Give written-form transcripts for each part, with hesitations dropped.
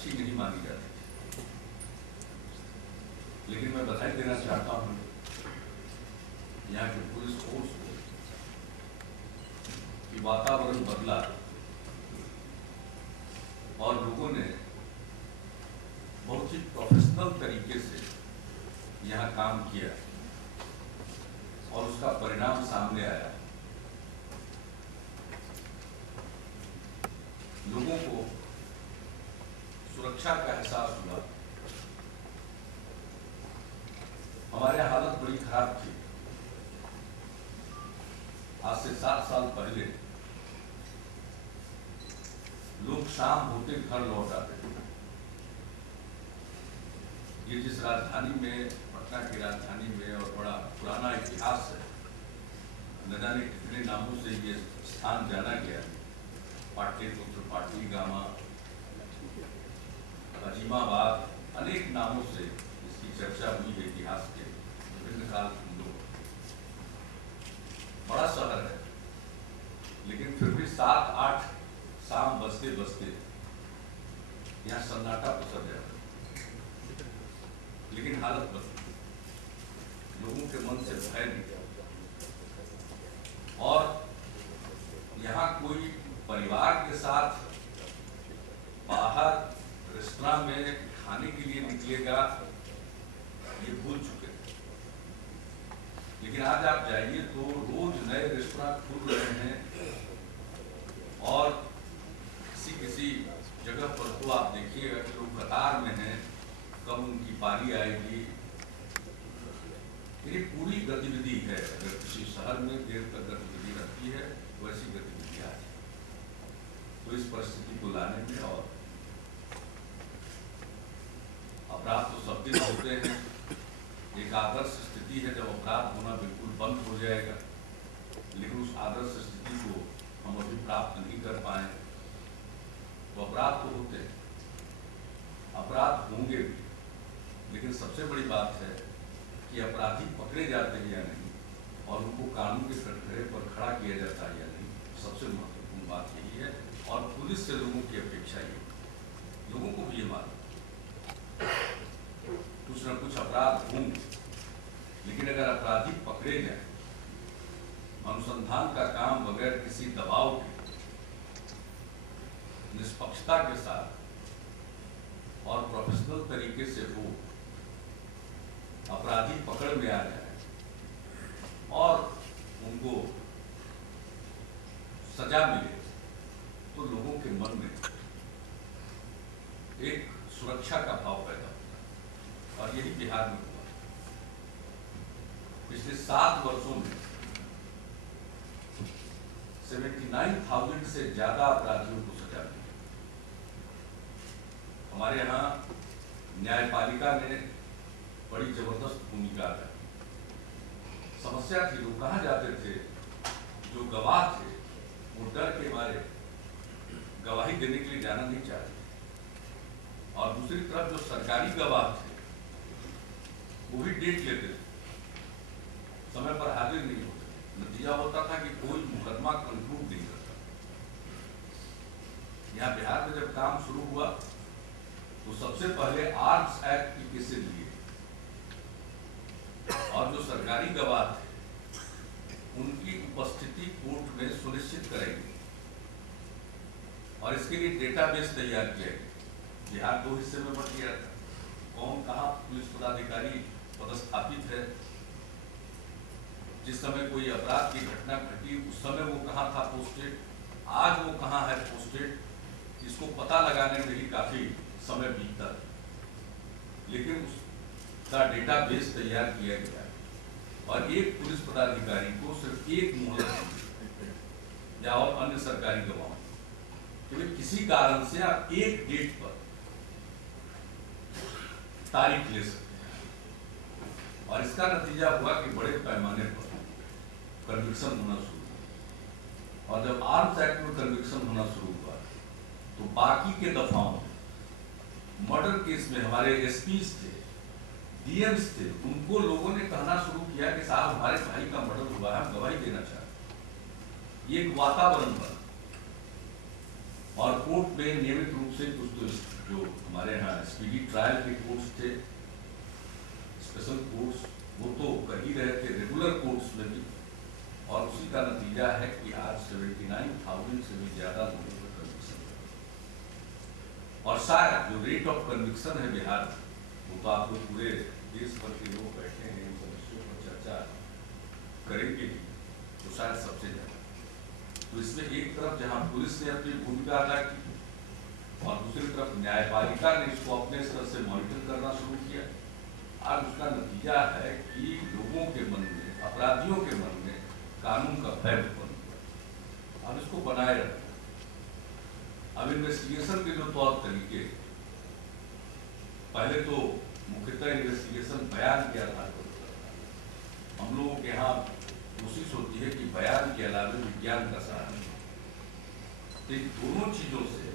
अच्छी नहीं मानी जाती थी। लेकिन मैं बधाई देना चाहता हूँ यहाँ के पुलिस फोर्स को कि वातावरण बदला और लोगों ने बहुत ही प्रोफेशनल तरीके से यहाँ काम किया और उसका परिणाम सामने आया। लोगों को सुरक्षा का एहसास हुआ। हमारे हालत बड़ी खराब थी। आज से 7 साल पहले लोग शाम होते घर लौट आते थे। ये जिस राजधानी में, पटना की राजधानी में, और बड़ा पुराना इतिहास है, न जाने कितने नामों से ये स्थान जाना गया। पाटलिपुत्र, पाटलीगामा, अजीमाबाद, अनेक नामों से इसकी चर्चा हुई है इतिहास के विभिन्न काल खंडों। बड़ा शहर है, लेकिन फिर भी 7-8 शाम बजते बजते यहाँ सन्नाटा पसर जाता। लेकिन हालत बदली, लोगों के मन से भय निकला और यहाँ कोई परिवार के साथ बाहर रेस्तरां में खाने के लिए निकलेगा, ये भूल चुके थे। लेकिन आज आप जाइए तो रोज नए रेस्तरां खुल रहे हैं और किसी जगह पर तो आप देखिएगा कि लोग कतार में हैं, कब उनकी बारी आएगी। ये पूरी गतिविधि है। अगर किसी शहर में देर तक गतिविधि रहती है, वैसी गतिविधि आज तो इस परिस्थिति को लाने में, और अपराध तो सब दिन होते हैं। एक आदर्श स्थिति है जब अपराध होना बिल्कुल बंद हो जाएगा, लेकिन उस आदर्श स्थिति को हम अभी प्राप्त नहीं कर पाए। तो अपराध तो होते हैं, अपराध होंगे भी, लेकिन सबसे बड़ी बात है कि अपराधी पकड़े जाते हैं या नहीं, और उनको कानून के कटघरे पर खड़ा किया जाता है या नहीं। सबसे महत्वपूर्ण बात यही है, और पुलिस से लोगों की अपेक्षा ये, लोगों को भी ये मालूम कुछ न कुछ अपराध होंगे, लेकिन अगर अपराधी पकड़े जाए, अनुसंधान का काम बगैर किसी दबाव के, निष्पक्षता के साथ और प्रोफेशनल तरीके से हो, अपराधी पकड़ में आ जाए और उनको सजा मिले, तो लोगों के मन में एक सुरक्षा का भाव पैदा होता है। और यही बिहार में हुआ। पिछले 7 वर्षों में 79,000 से ज्यादा अपराधियों को सजा मिली। हमारे यहाँ न्यायपालिका ने बड़ी जबरदस्त भूमिका अदा की। समस्या थी, लोग कहाँ जाते थे? जो गवाह थे वो डर के मारे गवाही देने के लिए जाना नहीं चाहते, और दूसरी तरफ जो सरकारी गवाह थे वो भी डेट लेते थे, समय पर हाजिर नहीं होते। नतीजा होता था कि कोई मुकदमा कंक्लूड नहीं करता। यहाँ बिहार में जब काम शुरू हुआ तो सबसे पहले आर्म्स एक्ट की केसेस लिए, और जो सरकारी गवाह थे उनकी उपस्थिति कोर्ट में सुनिश्चित करेंगे, और इसके लिए डेटाबेस तैयार किया गया। बिहार 2 हिस्से में बंट गया था। कौन कहाँ पुलिस पदाधिकारी पदस्थापित है, जिस समय कोई अपराध की घटना घटी उस समय वो कहाँ था पोस्टेड, आज वो कहाँ है पोस्टेड, इसको पता लगाने में ही काफी समय बीता। लेकिन उसका डेटाबेस तैयार किया गया, और एक पुलिस पदाधिकारी को सिर्फ एक मोहलत या और अन्य सरकारी गवाहों, क्योंकि किसी कारण से आप एक डेट पर तारीख ले सकते हैं। और इसका नतीजा हुआ कि बड़े पैमाने पर कन्विक्शन होना शुरू हुआ, और जब आर्म्स एक्ट में कन्विक्शन होना शुरू हुआ तो बाकी के दफाओं में मर्डर केस में हमारे एसपीज थे, डीएम्स थे, उनको लोगों ने कहना शुरू किया कि साहब हमारे भाई का मर्डर हुआ है, हम गवाही देना चाहते हैं। ये एक वातावरण बना, और कोर्ट में नियमित रूप से कुछ तो जो हमारे हमारे यहाँ स्पीडी ट्रायल के कोर्स थे, स्पेशल कोर्स, वो तो कर ही रहे थे रेगुलर कोर्स में भी, और उसी का नतीजा है कि आज 79,000 से भी ज़्यादा लोगों को कन्विक्शन है। और शायद जो रेट ऑफ कन्विक्शन है बिहार में, वो तो आप लोग पूरे देश भर के लोग बैठे हैं, इन सब विषयों पर चर्चा करेंगे ही, तो शायद सबसे ज़्यादा। तो इसमें एक तरफ जहाँ पुलिस ने अपनी भूमिका अदा की, और दूसरी तरफ न्यायपालिका ने इसको अपने स्तर से मॉनिटर करना शुरू किया। आज उसका नतीजा है कि लोगों के मन में, अपराधियों के मन में कानून का भय उत्पन्न हुआ। अब इसको बनाए रखना, अब इन्वेस्टिगेशन के जो तौर तरीके, पहले तो मुख्यतः इन्वेस्टिगेशन बयान के आधार पर होता था। हम लोगों के यहाँ कोशिश होती है कि बयान के अलावा विज्ञान का सहारा। तो इन दोनों चीजों से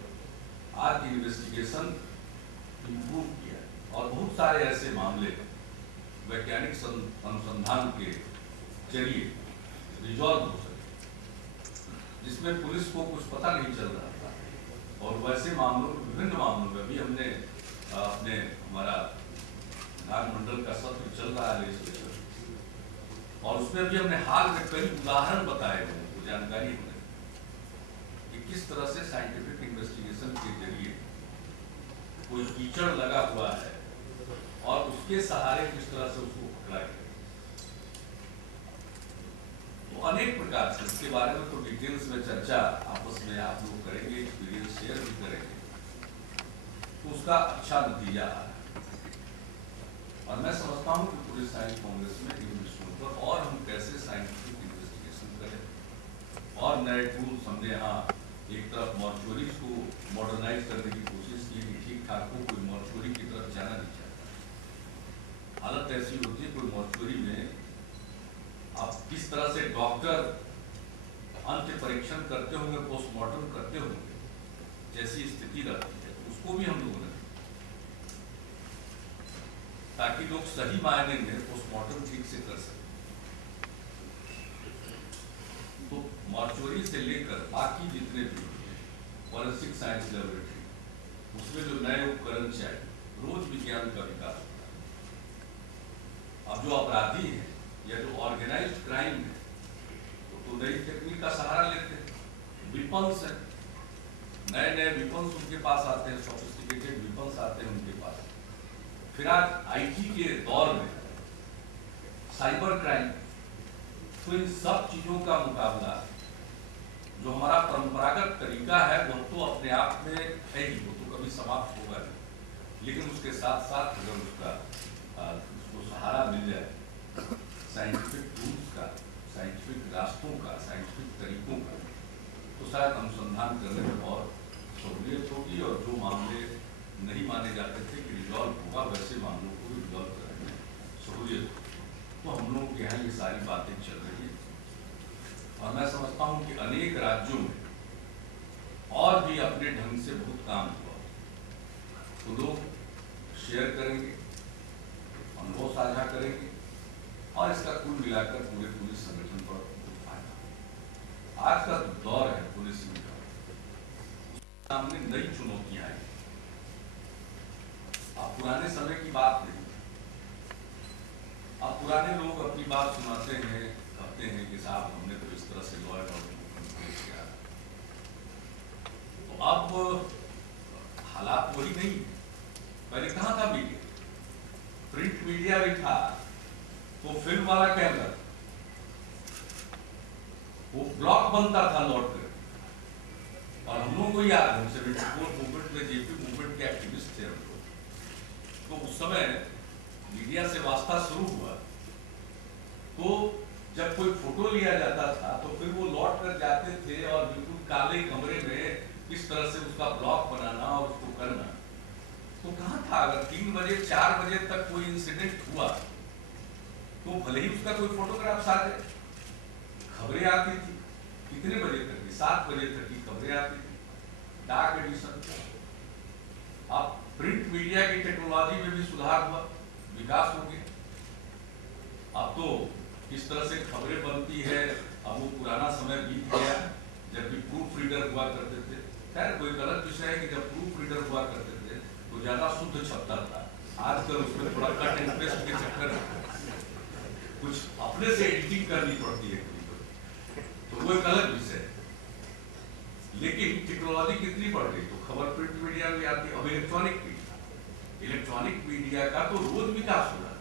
आज इन्वेस्टिगेशन इम्प्रूव किया, और बहुत सारे ऐसे मामले वैज्ञानिक अनुसंधान के जरिए रिजॉल्व हो सके, जिसमें पुलिस को कुछ पता नहीं चल रहा था। और वैसे मामलों में, विभिन्न मामलों में भी हमने अपने, हमारा विधानमंडल का सत्र चल रहा है लेजिस्लेचर, और उसमें भी हमने हाल में कई उदाहरण बताए हैं, उनको जानकारी हमने कि किस तरह से साइंटिफिक इन्वेस्टिगेशन के जरिए कोई कीचड़ लगा हुआ है और उसके सहारे किस तरह से उसको पकड़ा गया। तो अनेक प्रकार से इसके बारे में तो डिटेल्स में चर्चा आपस में आप लोग करेंगे, एक्सपीरियंस शेयर भी करेंगे, तो उसका अच्छा नतीजा आ रहा है। और मैं समझता हूँ कि पूरे साइंस कांग्रेस में इन विषयों पर और हम कैसे साइंटिफिक इन्वेस्टिगेशन करें, और नए टूल्स हमने यहाँ एक तरफ मॉर्चुअरीज को मॉडर्नाइज करने की कोशिश की कि ठीक ठाक को कोई मॉर्चुअरी की तरफ जाना नहीं चाहता। हालत ऐसी होती है कोई मॉर्चुअरी में आप किस तरह से डॉक्टर अंत्य परीक्षण करते होंगे, पोस्टमार्टम करते होंगे, जैसी स्थिति रहती है, उसको भी हम लोगों ने, ताकि लोग सही मायने में पोस्टमार्टम ठीक से कर सकें। तो मॉर्चुअरी से लेकर बाकी जितने भी फॉरेंसिक साइंस लेबोरेटरी, उसमें जो नए उपकरण चाहिए, रोज विज्ञान का विकास होता है। अब जो अपराधी हैं या जो ऑर्गेनाइज्ड क्राइम है, तो नई टेक्निक का सहारा लेते हैं। विपन्स है, नए नए विपन्स उनके पास आते हैं, सोफिस्टिकेटेड विपन्स आते हैं उनके पास। फिर आज IT के दौर में साइबर क्राइम, तो इन सब चीजों का मुकाबला, जो हमारा परंपरागत तरीका है, वह तो अपने आप में है ही, वो तो कभी समाप्त होगा नहीं, लेकिन उसके साथ साथ अगर उसको सहारा मिल जाए साइंटिफिक टूल्स का, साइंटिफिक रास्तों का, साइंटिफिक तरीकों का, तो शायद अनुसंधान करने में और सहूलियत होगी, और जो मामले नहीं माने जाते थे कि रिजॉल्व होगा, वैसे मामलों को भी रिजॉल्व करने में सहूलियत होगी। तो हम लोगों के यहाँ ये सारी बातें चल रही हैं, और मैं समझता हूँ कि अनेक राज्यों में और भी अपने ढंग से बहुत काम हुआ, तो लोग शेयर करेंगे, अनुभव साझा करेंगे, और इसका कुल मिलाकर पूरे पुलिस संगठन पर फायदा। आज का दौर है पुलिस में, सामने नई चुनौतियां आई। अब पुराने समय की बात नहीं, अब पुराने लोग अपनी बात सुनाते हैं, कहते हैं कि साहब हमने तो इस तरह से लॉ एंड ऑर्डर को कंट्रोल किया। तो अब हालात वही नहीं। पहले कहाँ था मीडिया? प्रिंट मीडिया भी था, तो फिल्म वाला कैमरा, वो ब्लॉक बनता था लौट कर। और हम लोगों को याद है, 74 मूवमेंट में, JP मूवमेंट के एक्टिविस्ट थे हम लोग, तो उस समय मीडिया से वास्ता शुरू हुआ, तो जब कोई फोटो लिया जाता था तो फिर वो लौट कर जाते थे और बिल्कुल काले कमरे में किस तरह से उसका ब्लॉक बनाना और उसको करना। तो कहाँ था? अगर 3 बजे 4 बजे तक कोई इंसिडेंट हुआ तो भले ही उसका कोई फोटोग्राफ आ जाए, खबरें आती थी। कितने बजे तक की? 7 बजे तक की खबरें आती थी, डाक एडिशन। अब प्रिंट मीडिया की टेक्नोलॉजी में भी सुधार हुआ, विकास हो गया। अब तो किस तरह से खबरें बनती है, अब वो पुराना समय बीत गया जब भी प्रूफ रीडर हुआ करते थे। खैर कोई गलत विषय है कि जब प्रूफ रीडर हुआ करते थे तो ज्यादा शुद्ध छपता था। आजकल उसमें थोड़ा कट एंड पेस्ट के चक्कर कुछ अपने से एडिटिंग करनी पड़ती है, तो वो एक अलग विषय है। लेकिन टेक्नोलॉजी कितनी बढ़ गई, तो खबर प्रिंट मीडिया में आती है, अब इलेक्ट्रॉनिक मीडिया का तो रोज विकास हो रहा है।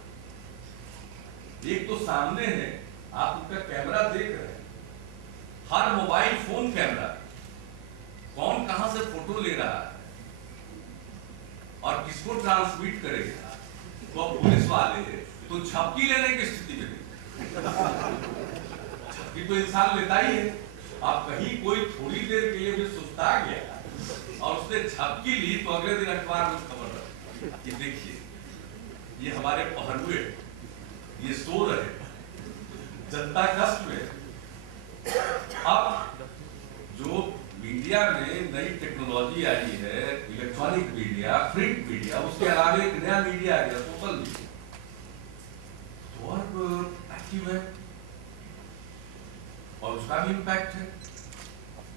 एक तो सामने है, आप उनका कैमरा देख रहे हैं, हर मोबाइल फोन कैमरा, कौन कहां से फोटो ले रहा है और किसको ट्रांसमिट करेगा, तो पुलिस वाले तो झपकी लेने की स्थिति में झपकी तो इंसान लेता ही है। आप कहीं कोई थोड़ी देर के लिए भी सुस्ता गया और उसने झपकी ली, तो अगले दिन अखबार में खबर कि देखिए ये हमारे पहलुए, ये सो रहे, जनता कष्ट में। अब जो मीडिया में नई टेक्नोलॉजी आई है, इलेक्ट्रॉनिक मीडिया, प्रिंट मीडिया, उसके अलावा एक नया मीडिया आ गया, सोशल मीडिया, तो अब एक्टिव है और उसका भी इम्पैक्ट है।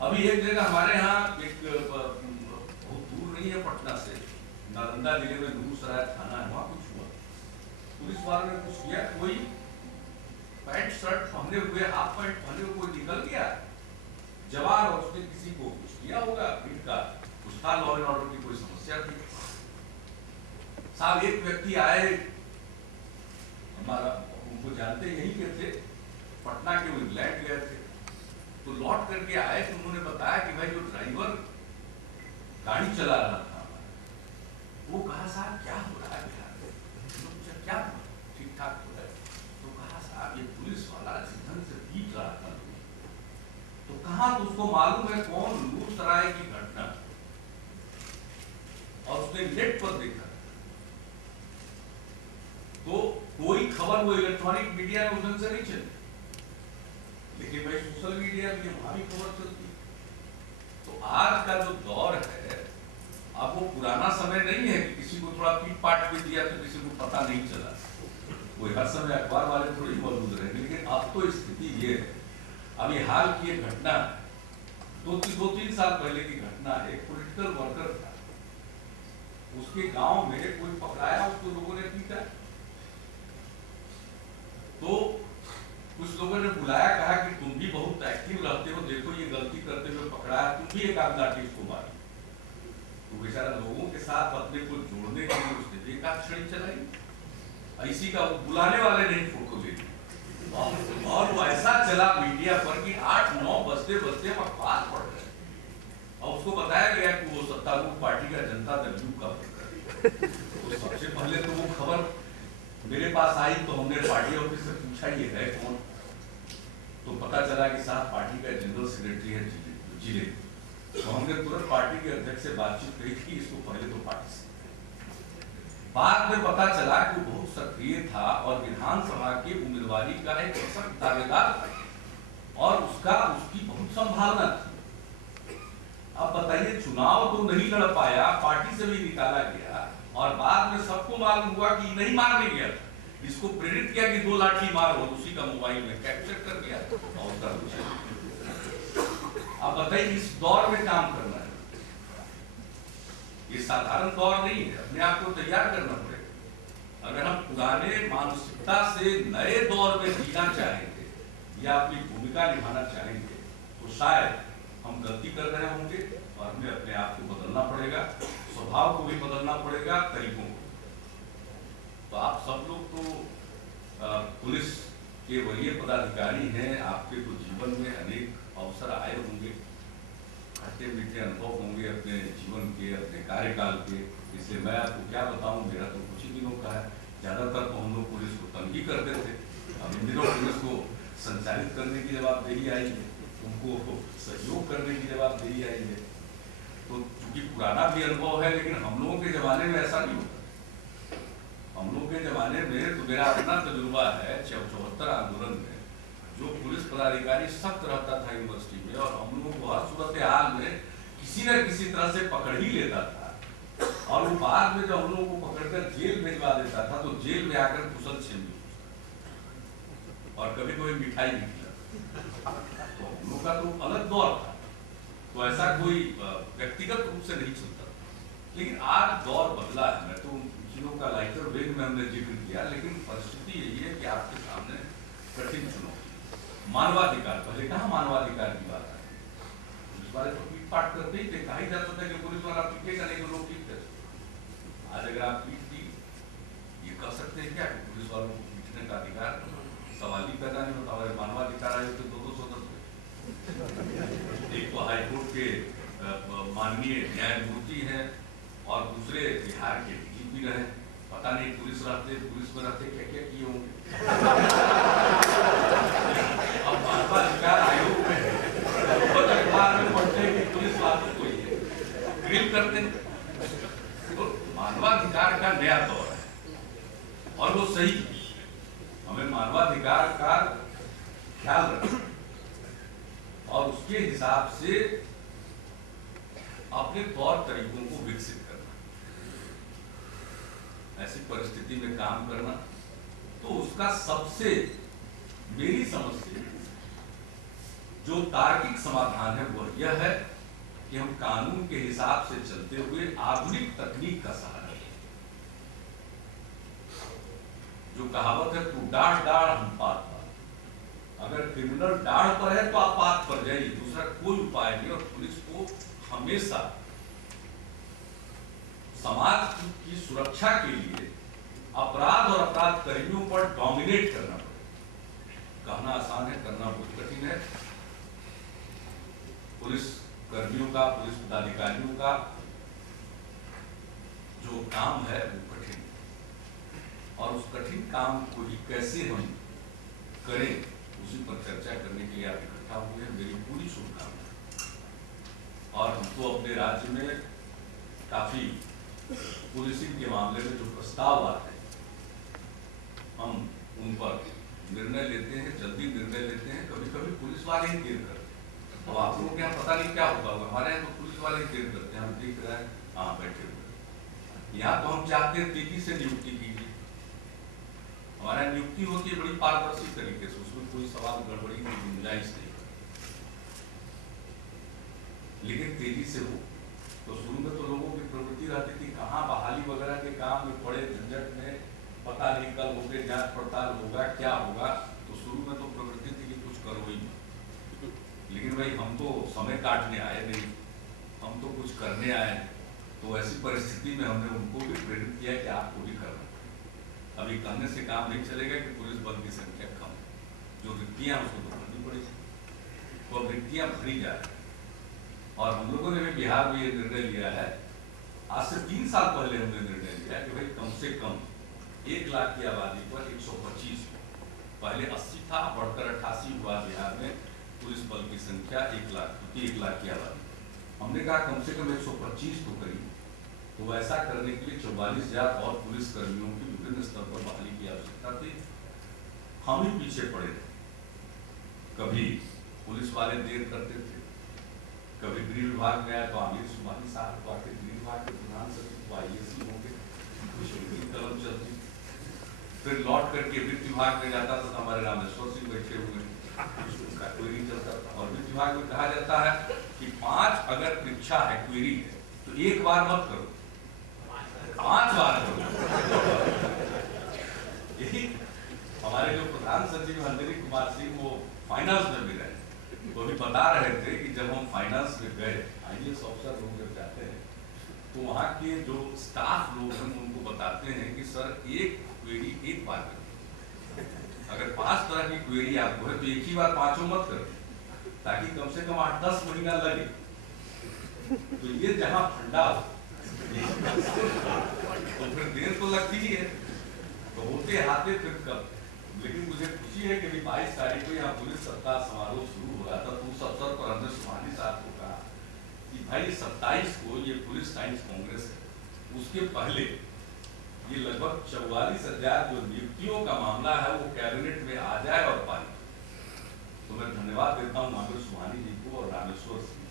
अभी एक जगह हमारे यहाँ एक बहुत दूर नहीं है पटना से, नालंदा जिले में बेगूसराय थाना है, वहां कुछ हुआ, पुलिस वालों ने कुछ किया, कोई पैंट शर्ट पहने हुए, हाफ पैंट पहने हुए कोई निकल गया जवान, और उसने किसी को कुछ किया होगा, भीड़ का कुछ था, लॉ एंड ऑर्डर की कोई समस्या थी। साहब एक व्यक्ति आए, हमारा उनको जानते यही के थे, पटना के वो इंग्लैंड गए थे, तो लौट करके आए तो उन्होंने बताया कि भाई जो ड्राइवर गाड़ी चला रहा था वो कहा साहब क्या हो रहा है बिहार में, क्या ठीक ठाक हो रहा है, तो कहा साहब ये पुलिस वाला जिधन से पीट रहा था, तो कहा तो उसको मालूम है कौन, लूसराय की घटना, और उसने नेट पर देखा, तो कोई खबर वो इलेक्ट्रॉनिक मीडिया में उधर से नहीं चली, लेकिन भाई सोशल मीडिया में वहां भी खबर चलती। तो आज का जो दौर है, अब वो पुराना समय नहीं है कि किसी को थोड़ा पीट पाट भी दिया तो किसी को पता नहीं चला, वो हर समय अखबार वाले थोड़ी मौजूद रहेंगे। लेकिन अब तो स्थिति ये है, अभी हाल की एक घटना, दो तीन साल पहले की घटना है, एक पॉलिटिकल वर्कर था, उसके गांव में कोई पकड़ाया, उसको लोगों ने पीटा, तो कुछ लोगों ने बुलाया, कहा कि तुम भी बहुत एक्टिव रहते हो, देखो ये गलती करते हुए पकड़ाया, तुम भी एक आध लाठी इसको मारो। तो बेचारा लोगों के साथ अपने को जोड़ने के लिए उसने एक आध छड़ी चलाई, ऐसी का वो बुलाने वाले ने फोटो ले ली, और वो ऐसा चला मीडिया पर कि 8-9 बजते बजते हम अखबार पढ़ रहे, और उसको बताया गया कि वो सत्तारूढ़ पार्टी का जनता दल यू का वर्कर है। तो सबसे पहले तो वो खबर मेरे पास आई, तो हमने पार्टी ऑफिस से पूछा ये है कौन, तो पता चला कि साहब पार्टी का जनरल सेक्रेटरी है जिले। तो हमने तुरंत पार्टी के अध्यक्ष से बातचीत करी थी, इसको पहले तो पार्टी से, बाद में पता चला कि वो बहुत सक्रिय था और विधानसभा की उम्मीदवारी का एक सशक्त दावेदार था, और उसकी बहुत संभावना थी। अब बताइए, चुनाव तो नहीं लड़ पाया, पार्टी से भी निकाला गया, और बाद में सबको मालूम हुआ कि नहीं मारने गया था, इसको प्रेरित किया कि 2 लाठी मारो, उसी का मोबाइल में कैप्चर कर लिया और उसका कुछ। अब बताइए, इस दौर में काम करना है, ये साधारण दौर नहीं है, अपने आप को तैयार करना पड़ेगा। अगर हम पुराने मानसिकता से नए दौर में जीना चाहेंगे या अपनी भूमिका निभाना चाहेंगे, तो शायद हम गलती कर रहे होंगे, और हमें अपने आप को बदलना पड़ेगा, स्वभाव को भी बदलना पड़ेगा, तरीकों को। तो आप सब लोग तो पुलिस के वरीय पदाधिकारी हैं, आपके तो जीवन में अनेक अवसर आए होंगे, खट्टे मीठे अनुभव होंगे अपने जीवन के, अपने कार्यकाल के, इसलिए मैं आपको क्या बताऊं, मेरा तो कुछ ही दिनों का है। ज्यादातर तो हम लोग पुलिस को तंग ही करते थे, अब इन दिनों पुलिस को संचालित करने की जवाबदेही आई है, उनको सहयोग करने की जवाबदेही आई है। तो चूंकि पुराना भी अनुभव है, लेकिन हम लोगों के जमाने में ऐसा नहीं होता। हम लोग के जमाने में तो मेरा अपना तजुर्बा है, 74 आंदोलन में जो पुलिस पदाधिकारी सख्त रहता था यूनिवर्सिटी में, और हम लोग को हर सूरत हाल में किसी न किसी तरह से पकड़ ही लेता था, और वो बाद में जब हम लोगों को पकड़कर जेल भिजवा देता था, तो जेल में आकर कुशल छीन, और कभी कोई मिठाई भी खिलाता। तो हम लोग का तो अलग दौर था, तो ऐसा कोई व्यक्तिगत रूप से नहीं चलता कि लेकिन आज दौर बदला है। मैं तो उन चीजों का लाइटर वेग में हमने जिक्र किया, लेकिन परिस्थिति यही है कि आपके सामने कठिन चुनौती। मानवाधिकार, पहले कहाँ मानवाधिकार की बात आई, इस बारे में पीट पाट करते ही थे, कहा ही जाता था कि पुलिस वाला पीटेगा नहीं तो लोग पीटते। आज अगर आप पीट दी, ये कर सकते हैं क्या कि पुलिस वालों को पीटने का अधिकार सवाल ही पैदा नहीं होता। हमारे मानवाधिकार आयोग के 200 सदस्य, एक तो हाईकोर्ट के माननीय न्यायमूर्ति हैं और दूसरे बिहार के डीजीपी रहे। पता नहीं पुलिस में रहते क्या क्या किए होंगे। अब मानवाधिकार आयोग में पढ़ते हैं कि पुलिस वालों को ये ग्रिल करते हैं। तो मानवाधिकार का नया दौर है और वो सही। हमें मानवाधिकार का ख्याल रखना और उसके हिसाब से अपने तौर तरीकों को विकसित करना, ऐसी परिस्थिति में काम करना। तो उसका सबसे, मेरी समझ से जो तार्किक समाधान है वह यह है कि हम कानून के हिसाब से चलते हुए आधुनिक तकनीक का सहारा लें। जो कहावत है, तू डाढ़ डाढ़ हम पात पात, अगर क्रिमिनल डाढ़ पर है तो आप पात पर जाइए, दूसरा कोई उपाय नहीं। और पुलिस को हमेशा समाज की सुरक्षा के लिए अपराध और अपराध कर्मियों पर डोमिनेट करना पड़ेगा। कहना आसान है, करना बहुत कठिन है। पुलिस कर्मियों का, पुलिस पदाधिकारियों का जो काम है वो कठिन है और उस कठिन काम को ही कैसे हम करें, उसी पर चर्चा करने के लिए आप इकट्ठा हुए हैं। मेरी पूरी शुभकामनाएं। और हम तो अपने राज्य में काफी पुलिसिंग के मामले में जो प्रस्ताव आते हैं, हम उन पर निर्णय लेते हैं, जल्दी निर्णय लेते हैं। कभी कभी पुलिस वाले ही देर करते हैं। अब आप लोगों के यहाँ पता नहीं क्या होता होगा, हमारे यहाँ तो पुलिस वाले ही देर करते हैं। हम देख रहे हैं, हाँ बैठे हुए। यहाँ तो हम चाहते हैं तेजी से नियुक्ति कीजिए। हमारे नियुक्ति होती है बड़ी पारदर्शी तरीके से, उसमें कोई सवाल गड़बड़ी की गुंजाइश नहीं, लेकिन तेजी से हो। तो शुरू में तो लोगों की प्रवृत्ति रहती थी कहाँ बहाली वगैरह के काम में पड़े झंझट में, पता नहीं कल होके जांच पड़ताल होगा क्या होगा। तो शुरू में तो प्रवृत्ति थी कि कुछ करो ही मत। लेकिन भाई हम तो समय काटने आए नहीं, हम तो कुछ करने आए। तो ऐसी परिस्थिति में हमने उनको भी प्रेरित किया कि आपको भी करना पड़ेगा। अभी कहने से काम नहीं चलेगा कि पुलिस बल की संख्या कम है, जो रिक्तियां उसको तो भरनी पड़ेगी। तो अब रिक्तियां भरी जा रही। और हम लोगों ने भी बिहार में ये निर्णय लिया है, आज से 3 साल पहले हमने निर्णय लिया कि भाई कम से कम 1 लाख की आबादी पर 125 हो। पहले 80 था, बढ़कर 88 हुआ बिहार में पुलिस बल की संख्या 1 लाख, क्योंकि 1 लाख की आबादी। हमने कहा कम से कम 125 तो करिए। तो ऐसा करने के लिए 44,000 और पुलिस कर्मियों की विभिन्न स्तर पर बहाली की आवश्यकता थी। हम ही पीछे पड़े थे। कभी पुलिस वाले देर करते थे, कभी गृह विभाग में आया तो आमिर सुबहानी साहब को आके गृह विभाग के प्रधान सचिव तो IAC होंगे, कुछ उनकी कलम चलती। फिर लौट करके वित्त विभाग में जाता था, हमारे रामेश्वर सिंह बैठे हुए, उसका क्वेरी चलता था। और वित्त विभाग में कहा जाता है कि 5 अगर परीक्षा है, क्वेरी है, तो 1 बार मत करो, 5 बार करो। यही हमारे जो प्रधान सचिव अंजलि कुमार सिंह, वो फाइनेंस में भी रहे, वो भी बता रहे थे कि जब हम फाइनेंस में गए, IAS ऑफिसर लोग जब जाते हैं तो वहाँ के जो स्टाफ लोग हैं उनको बताते हैं कि सर एक क्वेरी 1 बार करें। अगर 5 तरह की क्वेरी आपको है तो एक ही बार 5 मत करें, ताकि कम से कम 8-10 महीना लगे। तो ये जहाँ फंडा हो तो फिर देर तो लगती ही है। तो होते हाथे फिर कब। लेकिन मुझे खुशी है कि 22 तारीख को यहाँ पुलिस सप्ताह समारोह शुरू हो रहा था, तो उस अवसर पर हमने सुबहानी साहब को कहा कि भाई 27 को ये पुलिस साइंस कांग्रेस है, उसके पहले ये लगभग 44,000 जो नियुक्तियों का मामला है वो कैबिनेट में आ जाए और पारित। तो मैं धन्यवाद देता हूँ आमिर सुबहानी जी को और रामेश्वर सिंह,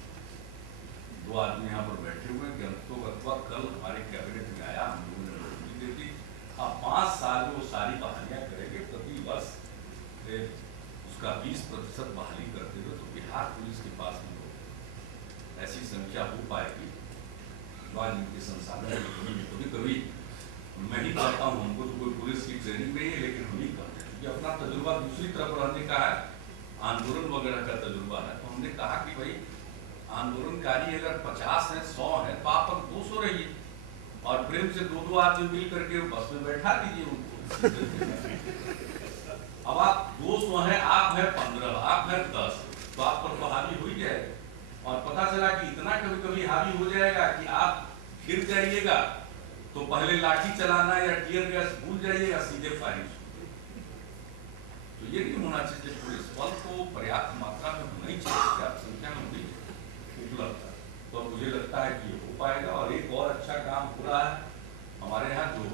2 आदमी यहाँ पर बैठे हुए कि अंततोगत्वा कल हमारे कैबिनेट में आया, हम लोगों ने मंजूरी दे दी। अब 5 साल में वो सारी बहालियाँ करेंगे, प्रति वर्ष उसका 20% बहाली करते हुए, तो बिहार पुलिस के पास में ऐसी संख्या हो पाएगी अथवा जिनके संसाधन कभी कभी मैं ही कहता हूँ, हमको तो कोई पुलिस की ट्रेनिंग नहीं है, लेकिन हम ही कहते हैं कि अपना तजुर्बा दूसरी तरफ रहने का है, आंदोलन वगैरह का तजुर्बा है। तो हमने कहा कि भाई आंदोलनकारी अगर 50 है, 100 है, तो आप 200 रहिए और प्रेम से 2-2 आदमी मिल करके बस में बैठा दीजिए उनको। अब आप 200 हैं, आप है 15, आप है 10, तो आप पर तो हावी हो ही जाएगा। और पता चला कि इतना कभी कभी हावी हो जाएगा कि आप गिर जाइएगा तो पहले लाठी चलाना या टीयर गैस भूल जाइएगा, सीधे फायरिंग। तो ये नहीं होना चाहिए। पुलिस बल को पर्याप्त मात्रा में होना ही चाहिए, पर्याप्त संख्या में होनी उपलब्ध है। तो मुझे लगता है कि ये हो पाएगा। और एक और अच्छा काम हो रहा है हमारे यहाँ, जो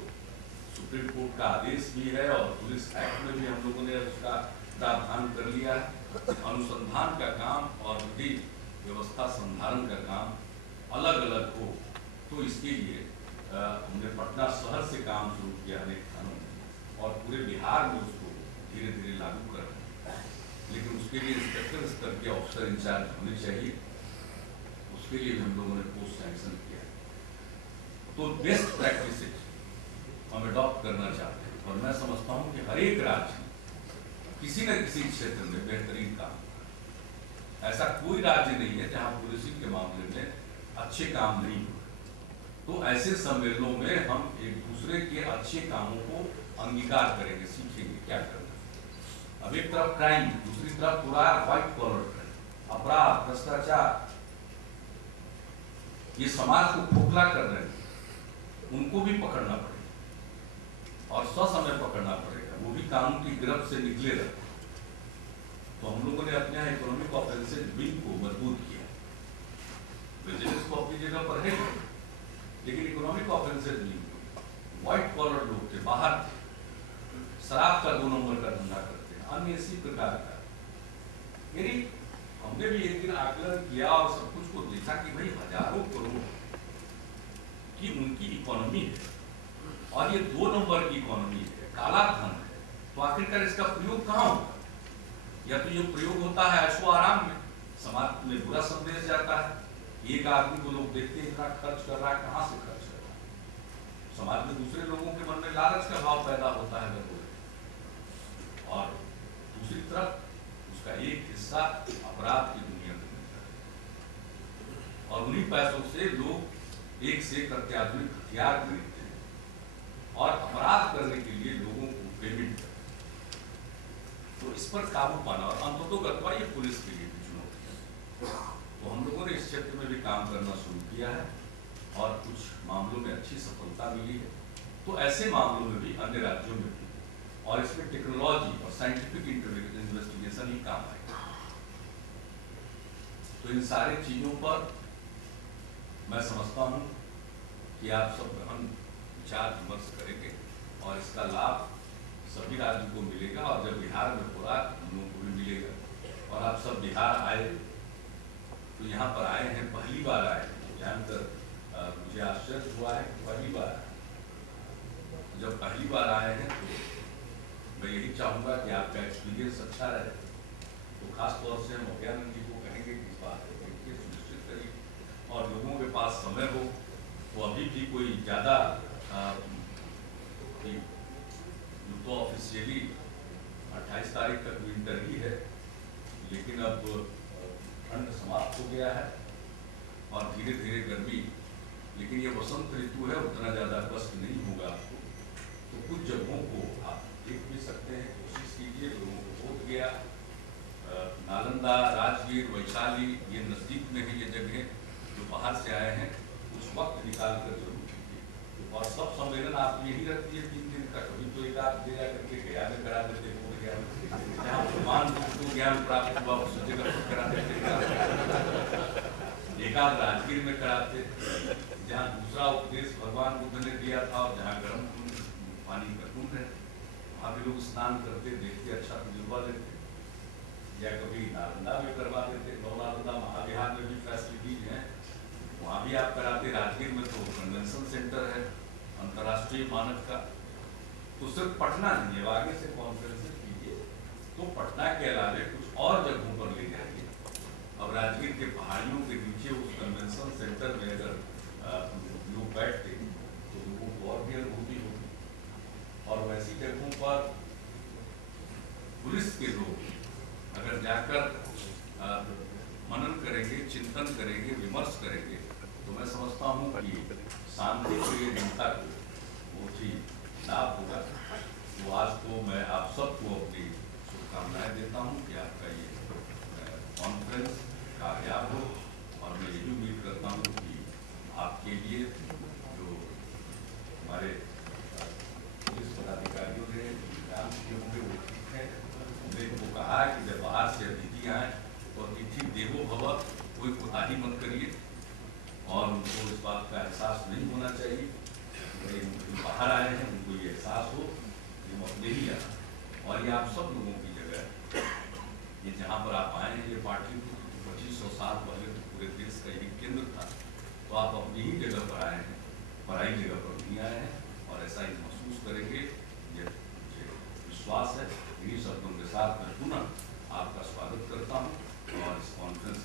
सुप्रीम कोर्ट का आदेश भी है और पुलिस एक्ट में भी हम लोगों ने उसका प्रावधान कर लिया है। अनुसंधान का काम और विधि व्यवस्था संधारण का काम अलग अलग हो, तो इसके लिए हमने पटना शहर से काम शुरू किया अनेक थानों में और पूरे बिहार में उसको धीरे धीरे लागू कर रहे हैं। लेकिन उसके लिए इंस्पेक्टर स्तर के ऑफिसर इंचार्ज होने चाहिए, उसके लिए भी हम लोगों ने पोस्ट सैंक्शन किया। तो बेस्ट प्रैक्टिसेज हम अडॉप्ट करना चाहते हैं और मैं समझता हूँ कि हर एक राज्य किसी न किसी क्षेत्र में बेहतरीन काम कर। ऐसा कोई राज्य नहीं है जहाँ पुलिसिंग के मामले में अच्छे काम नहीं हो। तो ऐसे सम्मेलनों में हम एक दूसरे के अच्छे कामों को अंगीकार करेंगे, सीखेंगे क्या करना। अब एक तरफ क्राइम, दूसरी तरफ पूरा व्हाइट कॉलर क्राइम, अपराध, भ्रष्टाचार, ये समाज को खोखला कर रहे हैं, उनको भी पकड़ना पड़ेगा और ससमय पकड़ना पड़ेगा, वो भी कानून की गिरफ्त से निकले रहते। तो हम लोगों ने अपने यहाँ इकोनॉमिक ऑफेंसेज विंग को मजबूत किया। विजिलेंस को अपनी जगह पर है, लेकिन economic offences wing white collar लोग थे, बाहर थे, शराब का 2 नंबर का धंधा करते हैं, अन्य इसी प्रकार का। यानी हमने भी एक दिन आकलन किया और सब कुछ को देखा कि भाई हजारों करोड़ की उनकी इकोनॉमी है और ये 2 नंबर की इकोनॉमी है, काला धन है। तो आखिरकार इसका प्रयोग कहाँ होगा? या तो ये प्रयोग होता है ऐशो आराम में, समाज में बुरा संदेश जाता है, एक आदमी को लोग देखते हैं इतना खर्च कर रहा है, कहाँ से खर्च कर रहा है, समाज में दूसरे लोगों के मन में लालच का भाव पैदा होता है और दूसरी तरफ उसका एक हिस्सा अपराध की दुनिया में मिलता है और उन्हीं पैसों से लोग एक से एक अत्याधुनिक हथियार खरीदते हैं और अपराध करने के लिए लोगों को पेमेंट करते हैं। तो इस पर काबू पाना और अंततोगत्वा ये पुलिस के लिए भी चुनौती है। तो हम लोगों ने इस क्षेत्र में भी काम करना शुरू किया है और कुछ मामलों में अच्छी सफलता मिली है। तो ऐसे मामलों में भी अन्य राज्यों में भी, और इसमें टेक्नोलॉजी और साइंटिफिक इन्वेस्टिगेशन ही काम आएगा। तो इन सारी चीजों पर मैं समझता हूँ कि आप सब गहन विचार विमर्श करेंगे और इसका लाभ सभी राज्यों को मिलेगा और जब बिहार में हो रहा हम लोगों को भी मिलेगा। और आप सब बिहार आए तो यहाँ पर आए हैं, पहली बार आए, जानकर मुझे आश्चर्य हुआ है कि पहली बार आए। जब पहली बार आए हैं तो मैं यही चाहूँगा कि आपका एक्सपीरियंस अच्छा रहे। तो खास तौर से हम अज्ञानंद जी को कहेंगे कि इस बात को देखिए, सुनिश्चित करिए और लोगों के पास समय हो। वो अभी भी कोई ज़्यादा तो ऑफिशियली 28 तारीख तक विंटर ही है, लेकिन अब ठंड समाप्त हो गया है और धीरे धीरे गर्मी, लेकिन ये वसंत ऋतु है, उतना ज़्यादा कष्ट नहीं होगा आपको। तो कुछ जगहों को आप देख भी सकते हैं, कोशिश कीजिए। लोगों को बोध गया, नालंदा, राजगीर, वैशाली, ये नज़दीक में है ये जगह, जो बाहर से आए हैं कुछ वक्त निकाल कर जरूर कीजिए। और सब सम्मेलन आप यही रखती है 3 दिन का, कभी तो एक आध दे करके गया में करा देते, जहाँ भगवान को ज्ञान प्राप्त हुआ उस जगह पर करा देते, एक आध राजगीर में कराते, जहाँ दूसरा उपदेश भगवान बुद्ध ने दिया था और जहाँ गर्म पानी का कुंड है वहाँ भी लोग स्नान करते, देखते, अच्छा तजुर्बा लेते। या कभी नालंदा में करवा देते, नालंदा महाविहार में भी फैसिलिटीज हैं, वहाँ भी आप कराते। राजगीर में तो कन्वेंशन सेंटर है अंतर्राष्ट्रीय मानक का। तो सिर्फ पटना नहीं है, आगे से कॉन्फ्रेंस कीजिए तो पटना के अलावे कुछ और जगहों पर ले जाइए। अब राजगीर के पहाड़ियों के नीचे उस कन्वेंशन सेंटर में अगर लोग बैठते तो लोगों को और भी अनुभूति होगी। और वैसी जगहों पर पुलिस के लोग अगर जाकर मनन करेंगे, चिंतन करेंगे, विमर्श करेंगे, तो मैं समझता हूँ कि शांति प्रिय जनता को बहुत ही लाभ होगा। तो आज को मैं आप सबको अपनी शुभकामनाएं देता हूँ कि आपका ये कॉन्फ्रेंस कामयाब हो, और मैं यही उम्मीद करता हूँ कि आपके लिए जो हमारे पुलिस पदाधिकारियों ने काम किए होंगे वो ठीक है। हमने इनको कहा है कि जब बाहर से अतिथि आए तो अतिथि देवो भव, कोई कोताही मत करिए, और उनको इस बात का एहसास नहीं होना चाहिए कि बाहर आए हैं, उनको ये एहसास हो कि हम अपने ही आए। और ये आप सब लोगों की जगह, ये जहाँ पर आप आए हैं, ये पार्टी 2500 साल पहले तो पूरे देश का एक केंद्र था, तो आप अपनी ही जगह पर आए हैं, पराई जगह पर नहीं आए हैं, और ऐसा ही महसूस करेंगे। ये मुझे विश्वास है। इन्हीं शब्दों के साथ मैं पुनः आपका स्वागत करता हूँ और इस कॉन्फ्रेंस